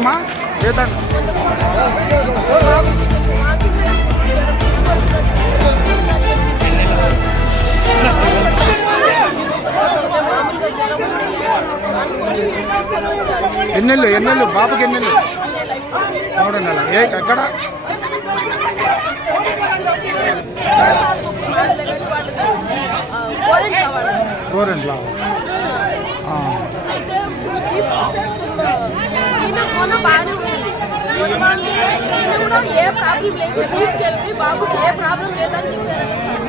పేరమ్మా ఏదండి ఎన్నెళ్ళు బాబుకి ఎన్నెళ్ళు 3 నెలలు ఎక్కడ గోరెంట్లా అయితే మొన్న బాగానే ఉంది కూడా ఏ ప్రాబ్లం లేదు తీసుకెళ్ళి బాబుకి ఏ ప్రాబ్లం లేదని చెప్పారంట సార్.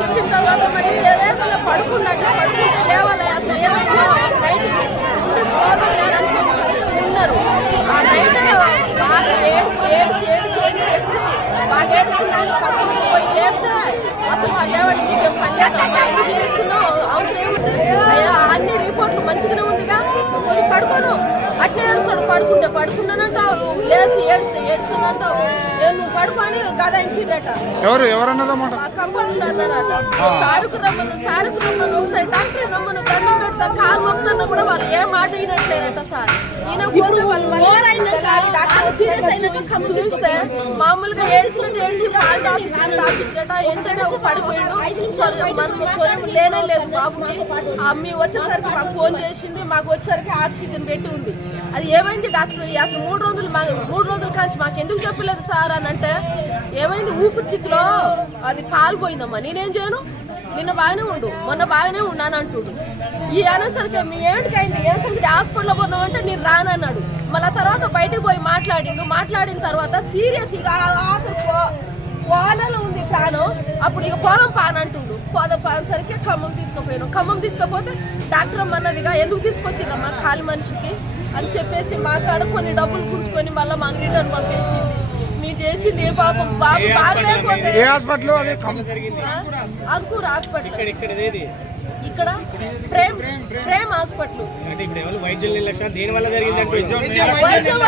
చెప్పిన తర్వాత మళ్ళీ ఏదైనా పడుకున్నట్టు పడుకుంటే లేవాలి అసలు ఏమైందో నైట్ ఉండి ప్రాబ్లం లేదని ఉన్నారు. ఆ నైట్ బాగా ఏడ్చి బాగా ఏడుస్తున్నాను కప్పులు పోయి లేపితే అసలు లేవండి నీకేం పని ఎందుకు ఏడుస్తున్నావు అవసరం అన్ని రిపోర్ట్లు మంచిగానే ఉందిగా కొంచెం పడుకోను అట్నే ఏడుస్తాడు పడుకున్నానంటావు లేచి ఏడుస్తున్నంటావు నువ్వు పడుకొని గదాయించిరట ఎవరన్నదన్నమాట కంపౌండర్ అన్నారట సారుకు రమ్మను ఒకసారి డాక్టర్ రమ్మను దండం పెడతా కాలు మొక్కుతున్నా కూడా వాళ్ళు ఏ మాట అయినట్లేరట సార్ ఈయన చూస్తే మామూలుగా ఏడిచి పాలు తాపించట వెంటనే పడిపోయాడు మనం స్వయం లేనే లేదు బాబుకి అమ్మి వచ్చేసరికి మాకు ఫోన్ చేసింది మాకు వచ్చేసరికి ఆక్సిజన్ పెట్టి ఉంది అది ఏమైంది డాక్టర్ అసలు 3 రోజుల కాంచి మాకు ఎందుకు చెప్పలేదు సార్ అని అంటే ఏమైంది ఊపిరితిత్తులో అది పాల్పోయిందమ్మా నేనేం చేయను నిన్న బాగానే ఉండు మొన్న బాగానే ఉన్నాను అంటుడు ఈ అనేసరికి మీ ఏంటికైంది ఏ సంగతి హాస్పిటల్లో పోదామంటే నేను రానన్నాడు మళ్ళీ తర్వాత బయటకు పోయి మాట్లాడిన తర్వాత సీరియస్ ఇక ఆఖరి పోలలో ఉంది ప్రాణం అప్పుడు ఇక పోదాం పానంటుండు పోదాం పానేసరికి ఖమ్మం తీసుకుపోతే డాక్టర్ అన్నదిగా ఎందుకు తీసుకొచ్చిరమ్మా ఖాళీ మనిషికి అని చెప్పేసి మాట్లాడ కొన్ని డబ్బులు పుంజుకొని మళ్ళీ మాకు రిటర్న్ పంపేసింది మీరు చేసింది ఏ పాపం బాబు బాగలేకపోతే అంకూర్ హాస్పిటల్ ఇక్కడ ప్రేమ్ హాస్పిటల్ వైద్యం